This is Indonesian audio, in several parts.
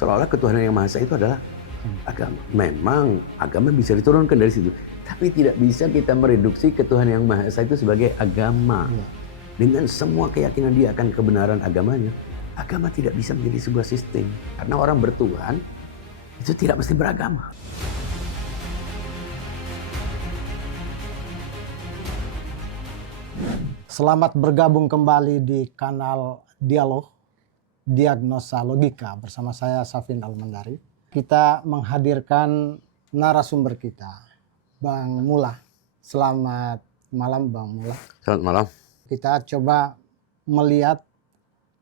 seolah-olah ketuhanan yang Maha Esa itu adalah agama. Memang agama bisa diturunkan dari situ, tapi tidak bisa kita mereduksi ketuhanan yang Maha Esa itu sebagai agama. Dengan semua keyakinan dia akan kebenaran agamanya, agama tidak bisa menjadi sebuah sistem. Karena orang bertuhan itu tidak mesti beragama. Selamat bergabung kembali di kanal Dialog Diagnosa Logika bersama saya Safin Almandari. Kita menghadirkan narasumber kita, Bang Mullah. Selamat malam Bang Mullah. Selamat malam. Kita coba melihat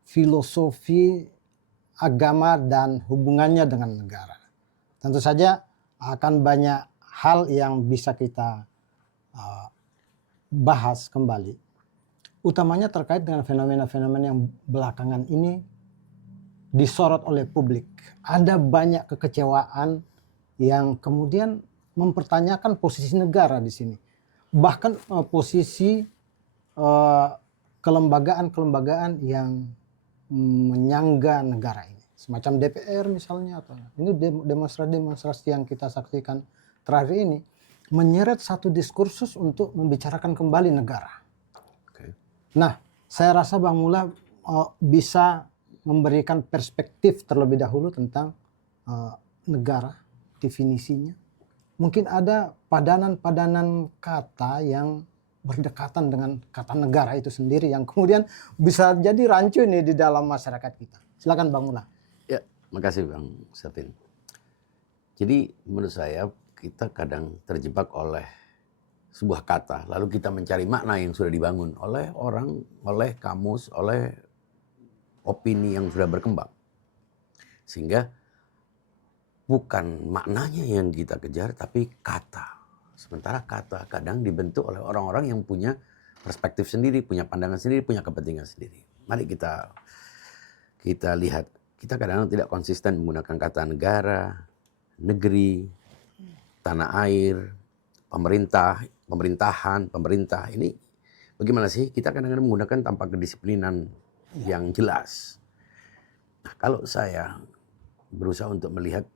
filosofi agama dan hubungannya dengan negara. Tentu saja akan banyak hal yang bisa kita bahas kembali. Utamanya terkait dengan fenomena-fenomena yang belakangan ini disorot oleh publik. Ada banyak kekecewaan yang kemudian mempertanyakan posisi negara di sini. Bahkan posisi kelembagaan-kelembagaan yang menyangga negara ini. Semacam DPR misalnya. Atau ini demonstrasi yang kita saksikan terakhir ini menyeret satu diskursus untuk membicarakan kembali negara. Nah, saya rasa Bang Mullah bisa memberikan perspektif terlebih dahulu tentang negara, definisinya. Mungkin ada padanan-padanan kata yang berdekatan dengan kata negara itu sendiri yang kemudian bisa jadi rancu nih di dalam masyarakat kita. Silakan Bang Mullah. Ya, makasih Bang Safin. Jadi menurut saya kita kadang terjebak oleh sebuah kata, lalu kita mencari makna yang sudah dibangun oleh orang, oleh kamus, oleh opini yang sudah berkembang. Sehingga bukan maknanya yang kita kejar, tapi kata. Sementara kata kadang dibentuk oleh orang-orang yang punya perspektif sendiri, punya pandangan sendiri, punya kepentingan sendiri. Mari kita lihat, kita kadang-kadang tidak konsisten menggunakan kata negara, negeri, tanah air, pemerintahan, pemerintah. Ini bagaimana sih kita kadang-kadang menggunakan tanpa kedisiplinan yang jelas. Nah, kalau saya berusaha untuk melihat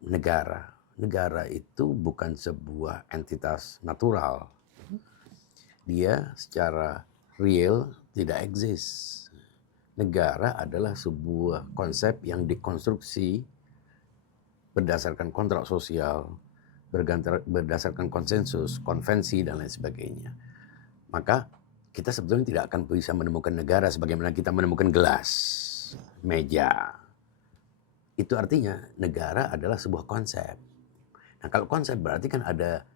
negara itu bukan sebuah entitas natural. Dia secara real tidak eksis. Negara adalah sebuah konsep yang dikonstruksi berdasarkan kontrak sosial, berdasarkan konsensus, konvensi, dan lain sebagainya. Maka kita sebetulnya tidak akan bisa menemukan negara sebagaimana kita menemukan gelas, meja. Itu artinya negara adalah sebuah konsep. Nah, kalau konsep berarti kan ada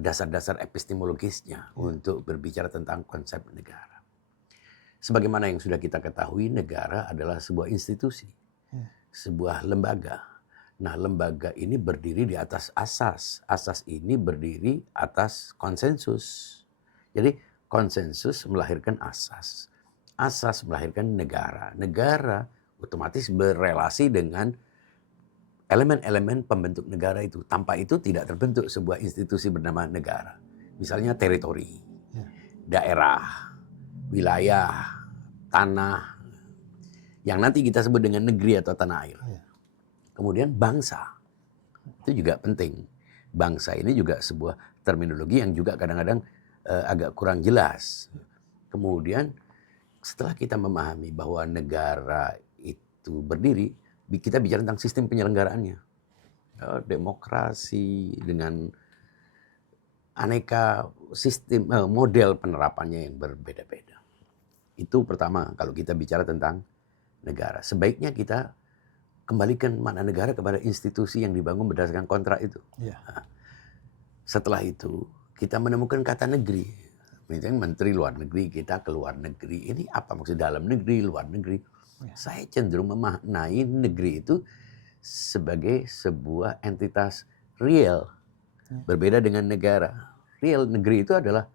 dasar-dasar epistemologisnya untuk berbicara tentang konsep negara. Sebagaimana yang sudah kita ketahui, negara adalah sebuah institusi, sebuah lembaga. Nah, lembaga ini berdiri di atas asas. Asas ini berdiri atas konsensus. Jadi konsensus melahirkan asas. Asas melahirkan negara. Negara otomatis berelasi dengan elemen-elemen pembentuk negara itu. Tanpa itu tidak terbentuk sebuah institusi bernama negara. Misalnya teritori, daerah, wilayah, tanah, yang nanti kita sebut dengan negeri atau tanah air. Kemudian bangsa, itu juga penting. Bangsa ini juga sebuah terminologi yang juga kadang-kadang agak kurang jelas. Kemudian setelah kita memahami bahwa negara itu berdiri, kita bicara tentang sistem penyelenggaraannya. Demokrasi dengan aneka sistem, model penerapannya yang berbeda-beda. Itu pertama kalau kita bicara tentang negara. Sebaiknya kita kembalikan makna negara kepada institusi yang dibangun berdasarkan kontrak itu. Nah, setelah itu kita menemukan kata negeri. Misalnya menteri luar negeri, kita ke luar negeri. Ini apa maksud dalam negeri, luar negeri? Saya cenderung memaknai negeri itu sebagai sebuah entitas real. Berbeda dengan negara. Real negeri itu adalah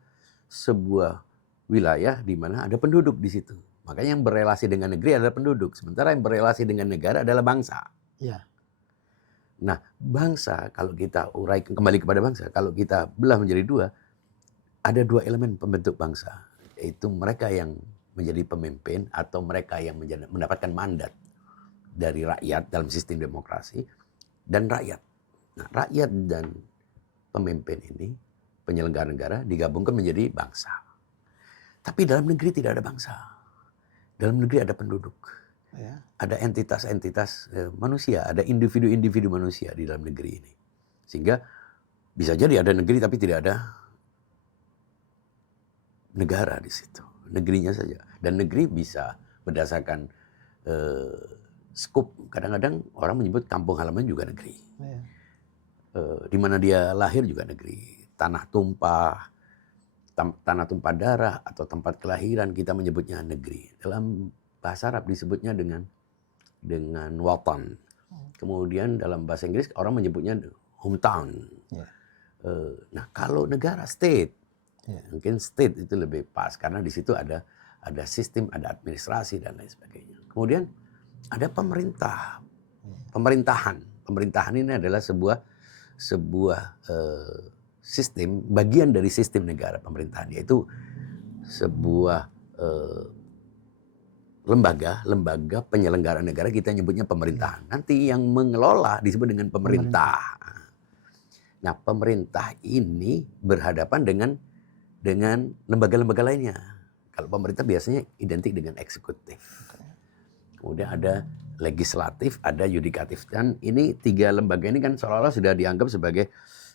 sebuah wilayah di mana ada penduduk di situ. Makanya yang berelasi dengan negeri adalah penduduk. Sementara yang berelasi dengan negara adalah bangsa. Nah, bangsa kalau kita uraikan kembali kepada bangsa, kalau kita belah menjadi dua, ada dua elemen pembentuk bangsa. Yaitu mereka yang menjadi pemimpin atau mereka yang mendapatkan mandat dari rakyat dalam sistem demokrasi dan rakyat. Nah, rakyat dan pemimpin ini, penyelenggara negara digabungkan menjadi bangsa. Tapi dalam negeri tidak ada bangsa. Dalam negeri ada penduduk. Ya. Ada entitas-entitas manusia, ada individu-individu manusia di dalam negeri ini. Sehingga bisa jadi ada negeri tapi tidak ada negara di situ. Negerinya saja. Dan negeri bisa berdasarkan skup. Kadang-kadang orang menyebut kampung halaman juga negeri. Ya. Di mana dia lahir juga negeri. Tanah tumpah darah atau tempat kelahiran kita menyebutnya negeri. Dalam bahasa Arab disebutnya dengan watan. Kemudian dalam bahasa Inggris orang menyebutnya hometown. Ya. Nah, kalau negara state, Ya. mungkin state itu lebih pas karena di situ ada sistem, ada administrasi dan lain sebagainya. Kemudian ada pemerintah, pemerintahan ini adalah sebuah sistem, bagian dari sistem negara pemerintahan, yaitu sebuah lembaga penyelenggara negara, kita nyebutnya pemerintahan. Nanti yang mengelola disebut dengan pemerintah. Nah, pemerintah ini berhadapan dengan lembaga-lembaga lainnya. Kalau pemerintah biasanya identik dengan eksekutif. Kemudian ada legislatif, ada yudikatif. Dan ini tiga lembaga ini kan seolah-olah sudah dianggap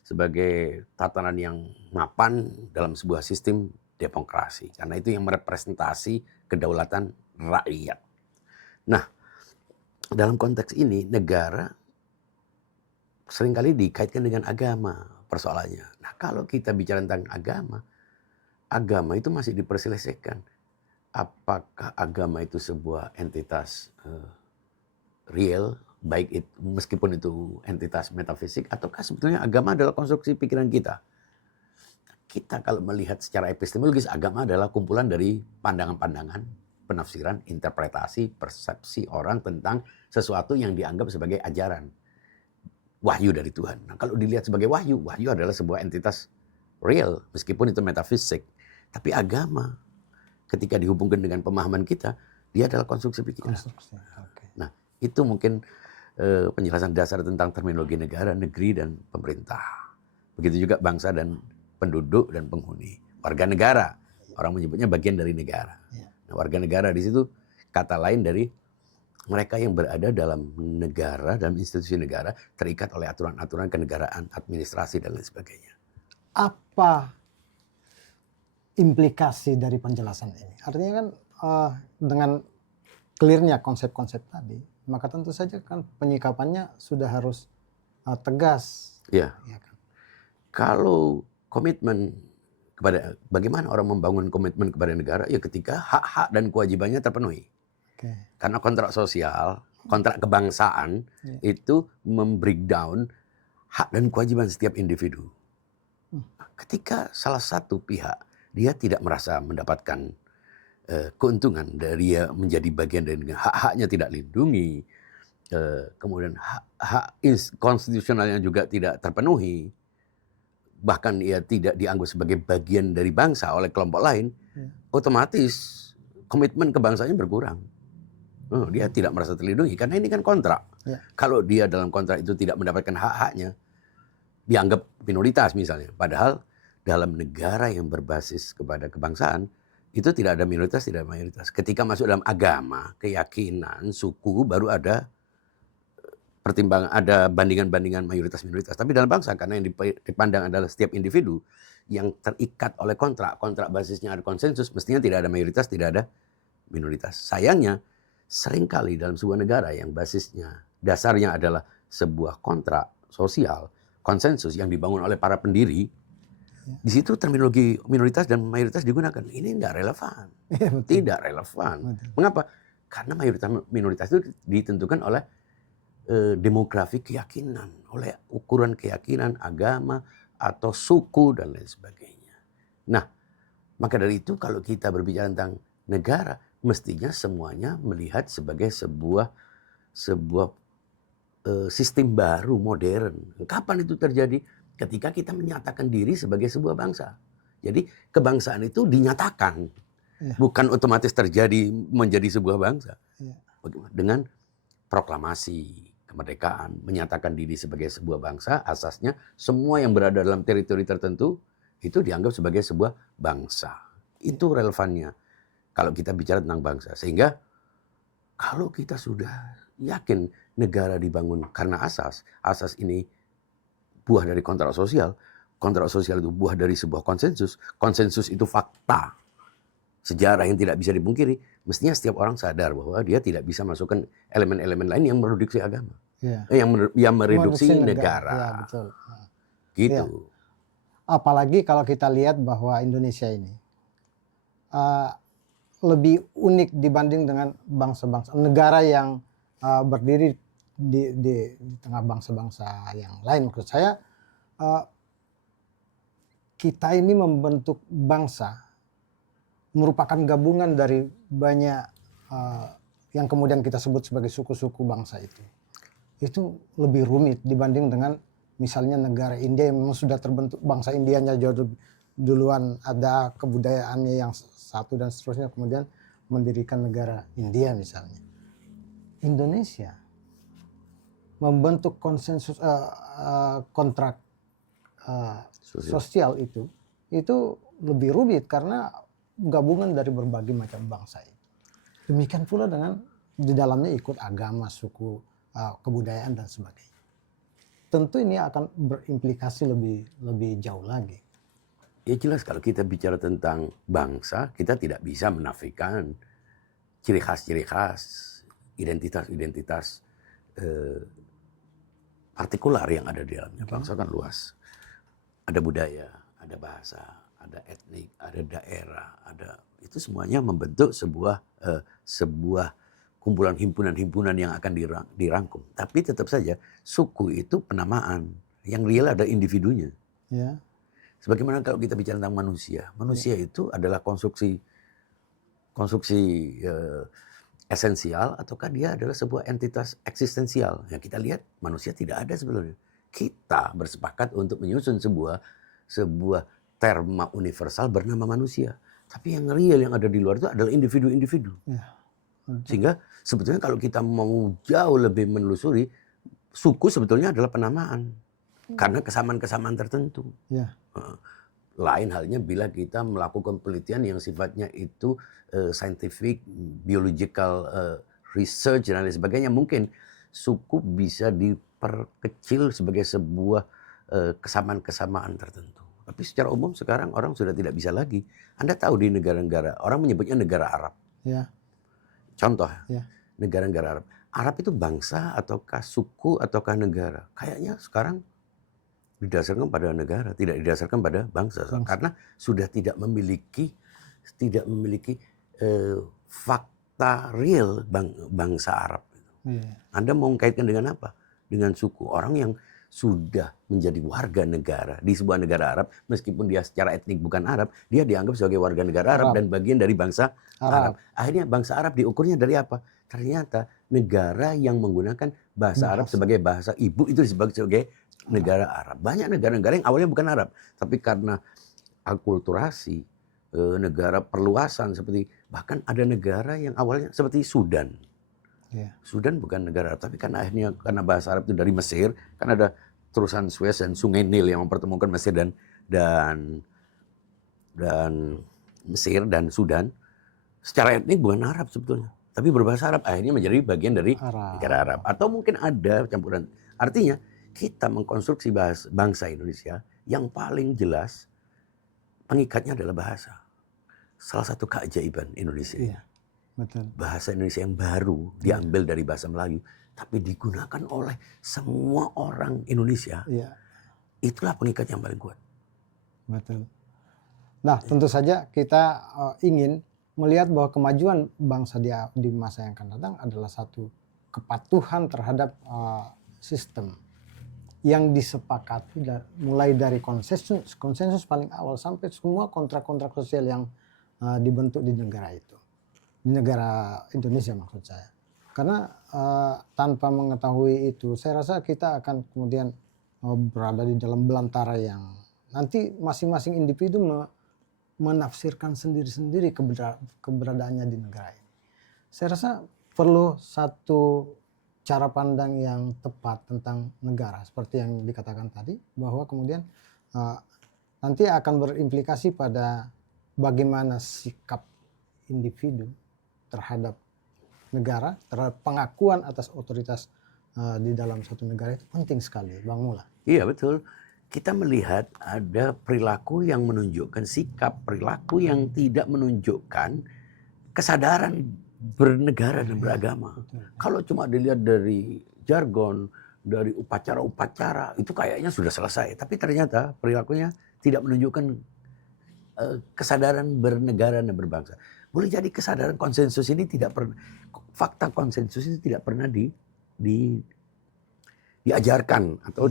sebagai tatanan yang mapan dalam sebuah sistem demokrasi. Karena itu yang merepresentasi kedaulatan rakyat. Nah, dalam konteks ini negara seringkali dikaitkan dengan agama persoalannya. Nah, kalau kita bicara tentang agama itu masih diperselisihkan. Apakah agama itu sebuah entitas real, baik itu meskipun itu entitas metafisik, ataukah sebetulnya agama adalah konstruksi pikiran kita? Kita kalau melihat secara epistemologis, agama adalah kumpulan dari pandangan-pandangan, penafsiran, interpretasi, persepsi orang tentang sesuatu yang dianggap sebagai ajaran. Wahyu dari Tuhan. Nah, kalau dilihat sebagai wahyu adalah sebuah entitas real, meskipun itu metafisik. Tapi agama, ketika dihubungkan dengan pemahaman kita, dia adalah konstruksi pikiran. Okay. Nah, itu mungkin penjelasan dasar tentang terminologi negara, negeri, dan pemerintah. Begitu juga bangsa dan penduduk dan penghuni. Warga negara, orang menyebutnya bagian dari negara. Nah, warga negara di situ kata lain dari mereka yang berada dalam negara, dalam institusi negara, terikat oleh aturan-aturan kenegaraan, administrasi, dan lain sebagainya. Apa implikasi dari penjelasan ini? Artinya kan dengan clear-nya konsep-konsep tadi, maka tentu saja kan penyikapannya sudah harus tegas. Ya. Ya kan? Kalau komitmen kepada bagaimana orang membangun komitmen kepada negara, ya ketika hak-hak dan kewajibannya terpenuhi. Okay. Karena kontrak sosial, kontrak kebangsaan itu membreakdown hak dan kewajiban setiap individu. Ketika salah satu pihak dia tidak merasa mendapatkan keuntungan dari dia menjadi bagian dari hak-haknya tidak lindungi, kemudian hak konstitusionalnya juga tidak terpenuhi, bahkan ia tidak dianggap sebagai bagian dari bangsa oleh kelompok lain, otomatis komitmen kebangsanya berkurang. Dia tidak merasa terlindungi karena ini kan kontrak. Kalau dia dalam kontrak itu tidak mendapatkan hak-haknya, dianggap minoritas misalnya. Padahal dalam negara yang berbasis kepada kebangsaan, itu tidak ada minoritas, tidak ada mayoritas. Ketika masuk dalam agama, keyakinan, suku, baru ada pertimbangan, ada bandingan-bandingan mayoritas-minoritas. Tapi dalam bangsa, karena yang dipandang adalah setiap individu yang terikat oleh kontrak basisnya ada konsensus, mestinya tidak ada mayoritas, tidak ada minoritas. Sayangnya, seringkali dalam sebuah negara yang basisnya, dasarnya adalah sebuah kontrak sosial, konsensus yang dibangun oleh para pendiri, di situ terminologi minoritas dan mayoritas digunakan. Ini enggak relevan. Tidak relevan. Mengapa? Karena mayoritas minoritas itu ditentukan oleh demografi keyakinan, oleh ukuran keyakinan, agama, atau suku, dan lain sebagainya. Nah, maka dari itu kalau kita berbicara tentang negara, mestinya semuanya melihat sebagai sebuah sistem baru, modern. Kapan itu terjadi? Ketika kita menyatakan diri sebagai sebuah bangsa. Jadi kebangsaan itu dinyatakan, bukan otomatis terjadi menjadi sebuah bangsa. Dengan proklamasi kemerdekaan, menyatakan diri sebagai sebuah bangsa, asasnya semua yang berada dalam teritori tertentu itu dianggap sebagai sebuah bangsa. Itu relevannya kalau kita bicara tentang bangsa. Sehingga kalau kita sudah yakin negara dibangun karena asas ini buah dari kontrak sosial itu buah dari sebuah konsensus itu fakta, sejarah yang tidak bisa dipungkiri, mestinya setiap orang sadar bahwa dia tidak bisa masukkan elemen-elemen lain yang mereduksi agama, Ya. yang mereduksi Mereduksi negara. Ya, betul. Gitu. Ya. Apalagi kalau kita lihat bahwa Indonesia ini lebih unik dibanding dengan bangsa-bangsa negara yang berdiri di tengah bangsa-bangsa yang lain. Menurut saya kita ini membentuk bangsa merupakan gabungan dari banyak yang kemudian kita sebut sebagai suku-suku bangsa itu. Itu lebih rumit dibanding dengan misalnya negara India yang memang sudah terbentuk, bangsa Indianya jauh duluan ada kebudayaannya yang satu dan seterusnya, kemudian mendirikan negara India misalnya. Indonesia membentuk konsensus kontrak sosial itu lebih rumit karena gabungan dari berbagai macam bangsa itu. Demikian pula dengan di dalamnya ikut agama, suku, kebudayaan dan sebagainya. Tentu ini akan berimplikasi lebih jauh lagi. Ya jelas kalau kita bicara tentang bangsa, kita tidak bisa menafikan ciri khas, identitas partikular yang ada di dalamnya. Bangsa kan luas. Ada budaya, ada bahasa, ada etnik, ada daerah, itu semuanya membentuk sebuah kumpulan himpunan yang akan dirangkum. Tapi tetap saja suku itu penamaan, yang real ada individunya. Ya. Sebagaimana kalau kita bicara tentang manusia itu adalah konstruksi esensial ataukah dia adalah sebuah entitas eksistensial. Yang kita lihat manusia tidak ada sebelumnya. Kita bersepakat untuk menyusun sebuah terma universal bernama manusia. Tapi yang real yang ada di luar itu adalah individu-individu. Ya. Sehingga sebetulnya kalau kita mau jauh lebih menelusuri, suku sebetulnya adalah penamaan. Karena kesamaan-kesamaan tertentu. Ya. Lain halnya bila kita melakukan penelitian yang sifatnya itu scientific, biological research dan lain sebagainya. Mungkin suku bisa diperkecil sebagai sebuah kesamaan-kesamaan tertentu. Tapi secara umum sekarang orang sudah tidak bisa lagi. Anda tahu di negara-negara, orang menyebutnya negara Arab. Ya. Contoh, Ya. negara-negara Arab. Arab itu bangsa ataukah suku ataukah negara? Kayaknya sekarang didasarkan pada negara, tidak didasarkan pada bangsa. Karena sudah tidak memiliki fakta real bangsa Arab. Ya. Anda mau mengkaitkan dengan apa? Dengan suku. Orang yang sudah menjadi warga negara di sebuah negara Arab, meskipun dia secara etnik bukan Arab, dia dianggap sebagai warga negara Arab dan bagian dari bangsa Arab. Akhirnya bangsa Arab diukurnya dari apa? Ternyata negara yang menggunakan bahasa Arab sebagai bahasa ibu itu disebut sebagai negara Arab. Banyak negara-negara yang awalnya bukan Arab, tapi karena akulturasi, negara perluasan seperti, bahkan ada negara yang awalnya seperti Sudan. Ya. Sudan bukan negara Arab, tapi karena akhirnya karena bahasa Arab itu dari Mesir, kan ada terusan Suez dan Sungai Nil yang mempertemukan Mesir dan Mesir dan Sudan. Secara etnik bukan Arab sebetulnya, tapi berbahasa Arab, akhirnya menjadi bagian dari negara Arab. Atau mungkin ada campuran. Artinya kita mengkonstruksi bangsa Indonesia yang paling jelas pengikatnya adalah bahasa. Salah satu keajaiban Indonesia. Iya, betul. Bahasa Indonesia yang baru diambil dari bahasa Melayu, tapi digunakan oleh semua orang Indonesia. Iya. Itulah pengikat yang paling kuat. Betul. Nah, tentu saja kita ingin melihat bahwa kemajuan bangsa di masa yang akan datang adalah satu kepatuhan terhadap sistem yang disepakati mulai dari konsensus paling awal sampai semua kontrak-kontrak sosial yang dibentuk di negara itu, di negara Indonesia maksud saya. Karena tanpa mengetahui itu, saya rasa kita akan kemudian berada di dalam belantara yang nanti masing-masing individu menafsirkan sendiri-sendiri keberadaannya di negara ini. Saya rasa perlu satu cara pandang yang tepat tentang negara seperti yang dikatakan tadi, bahwa kemudian nanti akan berimplikasi pada bagaimana sikap individu terhadap negara, terhadap pengakuan atas otoritas di dalam suatu negara itu penting sekali, Bang Mula. Iya betul. Kita melihat ada perilaku yang menunjukkan sikap, perilaku yang tidak menunjukkan kesadaran bernegara dan beragama. Betul. Kalau cuma dilihat dari jargon, dari upacara-upacara, itu kayaknya sudah selesai. Tapi ternyata perilakunya tidak menunjukkan kesadaran bernegara dan berbangsa. Boleh jadi kesadaran konsensus ini tidak pernah, fakta konsensus ini tidak pernah diajarkan atau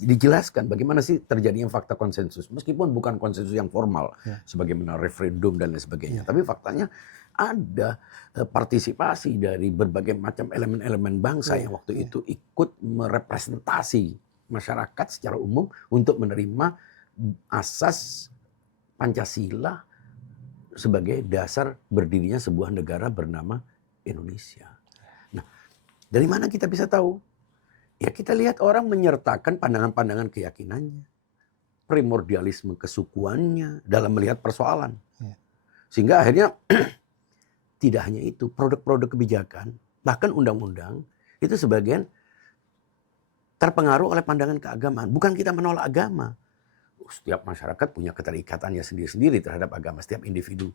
dijelaskan bagaimana sih terjadinya fakta konsensus, meskipun bukan konsensus yang formal sebagaimana referendum dan lain sebagainya, tapi faktanya ada partisipasi dari berbagai macam elemen-elemen bangsa yang waktu itu ikut merepresentasi masyarakat secara umum untuk menerima asas Pancasila sebagai dasar berdirinya sebuah negara bernama Indonesia. Nah, dari mana kita bisa tahu? Ya kita lihat orang menyertakan pandangan-pandangan keyakinannya, primordialisme kesukuannya dalam melihat persoalan. Sehingga akhirnya tidak hanya itu, produk-produk kebijakan, bahkan undang-undang, itu sebagian terpengaruh oleh pandangan keagamaan. Bukan kita menolak agama. Setiap masyarakat punya keterikatannya sendiri-sendiri terhadap agama, setiap individu.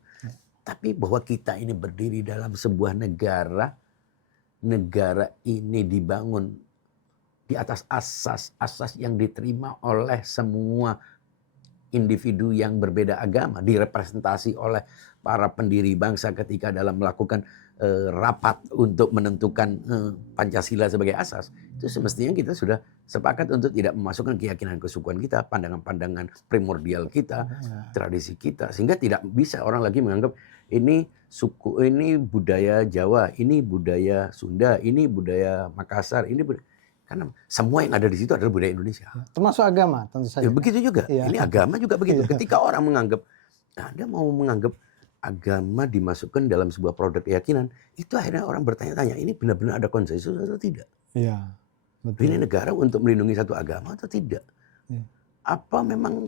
Tapi bahwa kita ini berdiri dalam sebuah negara, negara ini dibangun di atas asas-asas yang diterima oleh semua individu yang berbeda agama, direpresentasi oleh para pendiri bangsa ketika dalam melakukan rapat untuk menentukan Pancasila sebagai asas. Itu semestinya kita sudah sepakat untuk tidak memasukkan keyakinan kesukuan kita, pandangan-pandangan primordial kita, tradisi kita, sehingga tidak bisa orang lagi menganggap ini suku, ini budaya Jawa, ini budaya Sunda, ini budaya Makassar, ini budaya. Karena semua yang ada di situ adalah budaya Indonesia. Termasuk agama tentu saja. Ya, begitu juga. Ini agama juga begitu. Ketika orang menganggap, Anda mau menganggap agama dimasukkan dalam sebuah produk keyakinan, itu akhirnya orang bertanya-tanya, ini benar-benar ada konsensus atau tidak? Iya, betul. Ini negara untuk melindungi satu agama atau tidak? Apa memang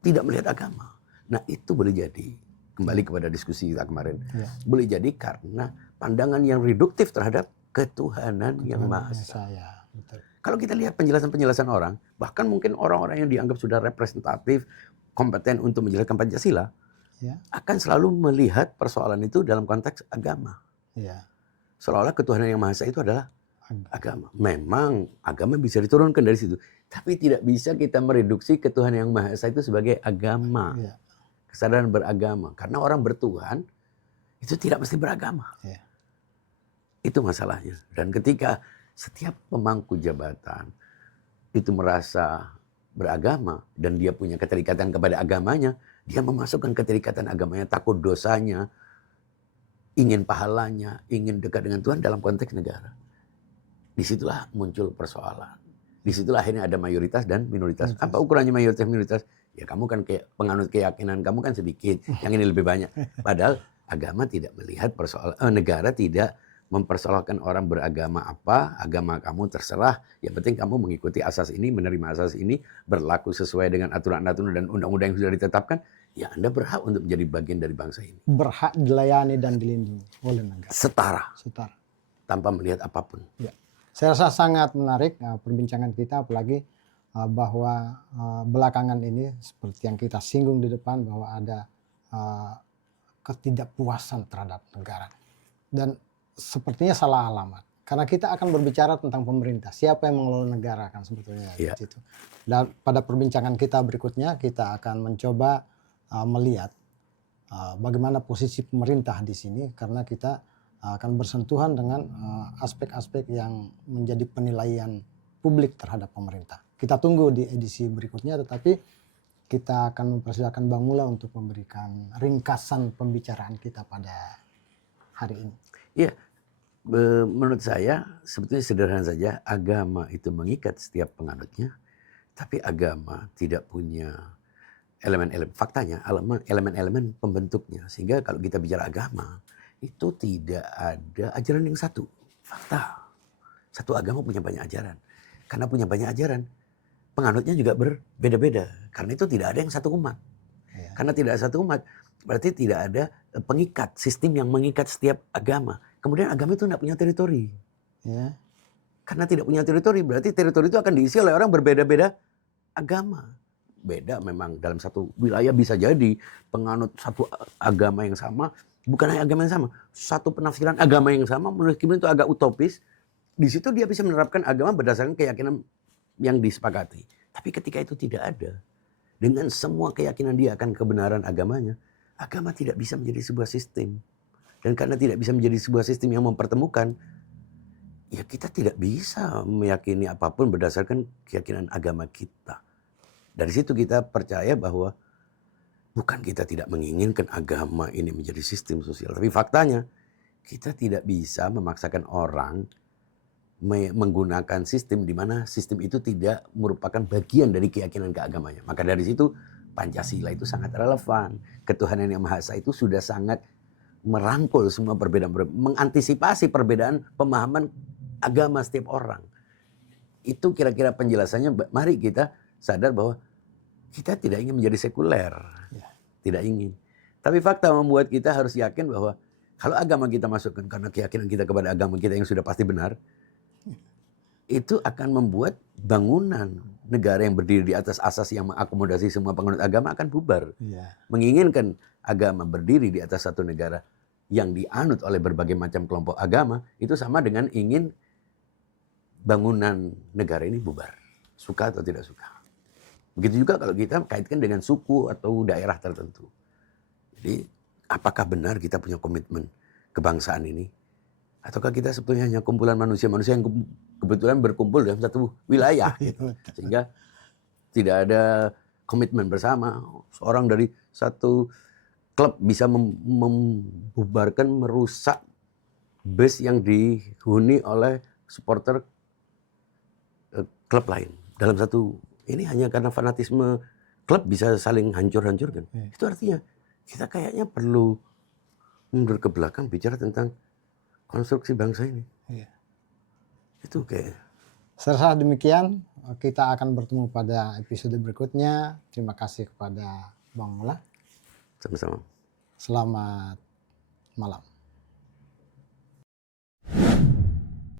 tidak melihat agama? Nah itu boleh jadi, kembali kepada diskusi kita kemarin, boleh jadi karena pandangan yang reduktif terhadap ketuhanan yang Maha Esa. Betul. Kalau kita lihat penjelasan-penjelasan orang, bahkan mungkin orang-orang yang dianggap sudah representatif, kompeten untuk menjelaskan Pancasila, akan selalu melihat persoalan itu dalam konteks agama. Seolah-olah ketuhanan yang Maha Esa itu adalah agama. Memang agama bisa diturunkan dari situ, tapi tidak bisa kita mereduksi ketuhanan yang Maha Esa itu sebagai agama. Kesadaran beragama. Karena orang bertuhan itu tidak mesti beragama. Itu masalahnya. Dan ketika setiap pemangku jabatan itu merasa beragama dan dia punya keterikatan kepada agamanya, dia memasukkan keterikatan agamanya, takut dosanya, ingin pahalanya, ingin dekat dengan Tuhan dalam konteks negara. Disitulah muncul persoalan. Disitulah akhirnya ada mayoritas dan minoritas. Apa ukurannya mayoritas minoritas? Ya kamu kan kayak penganut keyakinan kamu kan sedikit, yang ini lebih banyak. Padahal agama tidak melihat persoalan, negara tidak mempersoalkan orang beragama apa, agama kamu terserah. Yang penting kamu mengikuti asas ini, menerima asas ini, berlaku sesuai dengan aturan-aturan dan undang-undang yang sudah ditetapkan. Ya Anda berhak untuk menjadi bagian dari bangsa ini. Berhak dilayani dan dilindungi oleh negara. Setara. Tanpa melihat apapun. Saya rasa sangat menarik perbincangan kita, apalagi bahwa belakangan ini seperti yang kita singgung di depan, bahwa ada ketidakpuasan terhadap negara. Dan sepertinya salah alamat. Karena kita akan berbicara tentang pemerintah. Siapa yang mengelola negara kan sebetulnya. Gitu. Dan pada perbincangan kita berikutnya, kita akan mencoba melihat bagaimana posisi pemerintah di sini. Karena kita akan bersentuhan dengan aspek-aspek yang menjadi penilaian publik terhadap pemerintah. Kita tunggu di edisi berikutnya, tetapi kita akan mempersilakan Bang Mula untuk memberikan ringkasan pembicaraan kita pada hari ini. Iya, menurut saya sebetulnya sederhana saja. Agama itu mengikat setiap penganutnya, tapi agama tidak punya elemen-elemen, faktanya elemen-elemen pembentuknya. Sehingga kalau kita bicara agama, itu tidak ada ajaran yang satu, fakta. Satu agama punya banyak ajaran. Karena punya banyak ajaran, penganutnya juga berbeda-beda. Karena itu tidak ada yang satu umat. Ya. Karena tidak ada satu umat, berarti tidak ada pengikat, sistem yang mengikat setiap agama. Kemudian agama itu tidak punya teritori. Ya. Karena tidak punya teritori, berarti teritori itu akan diisi oleh orang berbeda-beda agama. Beda memang dalam satu wilayah bisa jadi penganut satu agama yang sama, bukan hanya agama yang sama, satu penafsiran agama yang sama, meskipun itu agak utopis, di situ dia bisa menerapkan agama berdasarkan keyakinan yang disepakati. Tapi ketika itu tidak ada, dengan semua keyakinan dia akan kebenaran agamanya, agama tidak bisa menjadi sebuah sistem. Dan karena tidak bisa menjadi sebuah sistem yang mempertemukan, ya kita tidak bisa meyakini apapun berdasarkan keyakinan agama kita. Dari situ kita percaya bahwa bukan kita tidak menginginkan agama ini menjadi sistem sosial. Tapi faktanya kita tidak bisa memaksakan orang menggunakan sistem di mana sistem itu tidak merupakan bagian dari keyakinan keagamanya. Maka dari situ Pancasila itu sangat relevan. Ketuhanan yang Maha Esa itu sudah sangat merangkul semua perbedaan, mengantisipasi perbedaan pemahaman agama setiap orang. Itu kira-kira penjelasannya. Mari kita sadar bahwa kita tidak ingin menjadi sekuler. Tidak ingin. Tapi fakta membuat kita harus yakin bahwa kalau agama kita masukkan karena keyakinan kita kepada agama kita yang sudah pasti benar, itu akan membuat bangunan negara yang berdiri di atas asas yang mengakomodasi semua penganut agama akan bubar. Menginginkan agama berdiri di atas satu negara yang dianut oleh berbagai macam kelompok agama, itu sama dengan ingin bangunan negara ini bubar. Suka atau tidak suka. Begitu juga kalau kita kaitkan dengan suku atau daerah tertentu. Jadi apakah benar kita punya komitmen kebangsaan ini? Ataukah kita sebetulnya hanya kumpulan manusia-manusia yang kebetulan berkumpul dalam satu wilayah. Sehingga tidak ada komitmen bersama. Seorang dari satu klub bisa membubarkan, merusak bus yang dihuni oleh supporter klub lain. Dalam satu, ini hanya karena fanatisme klub bisa saling hancur-hancurkan. Itu artinya kita kayaknya perlu mundur ke belakang bicara tentang konstruksi bangsa ini. Itu kayak. Serasa demikian, kita akan bertemu pada episode berikutnya. Terima kasih kepada Bang Mola. Sama-sama. Selamat malam.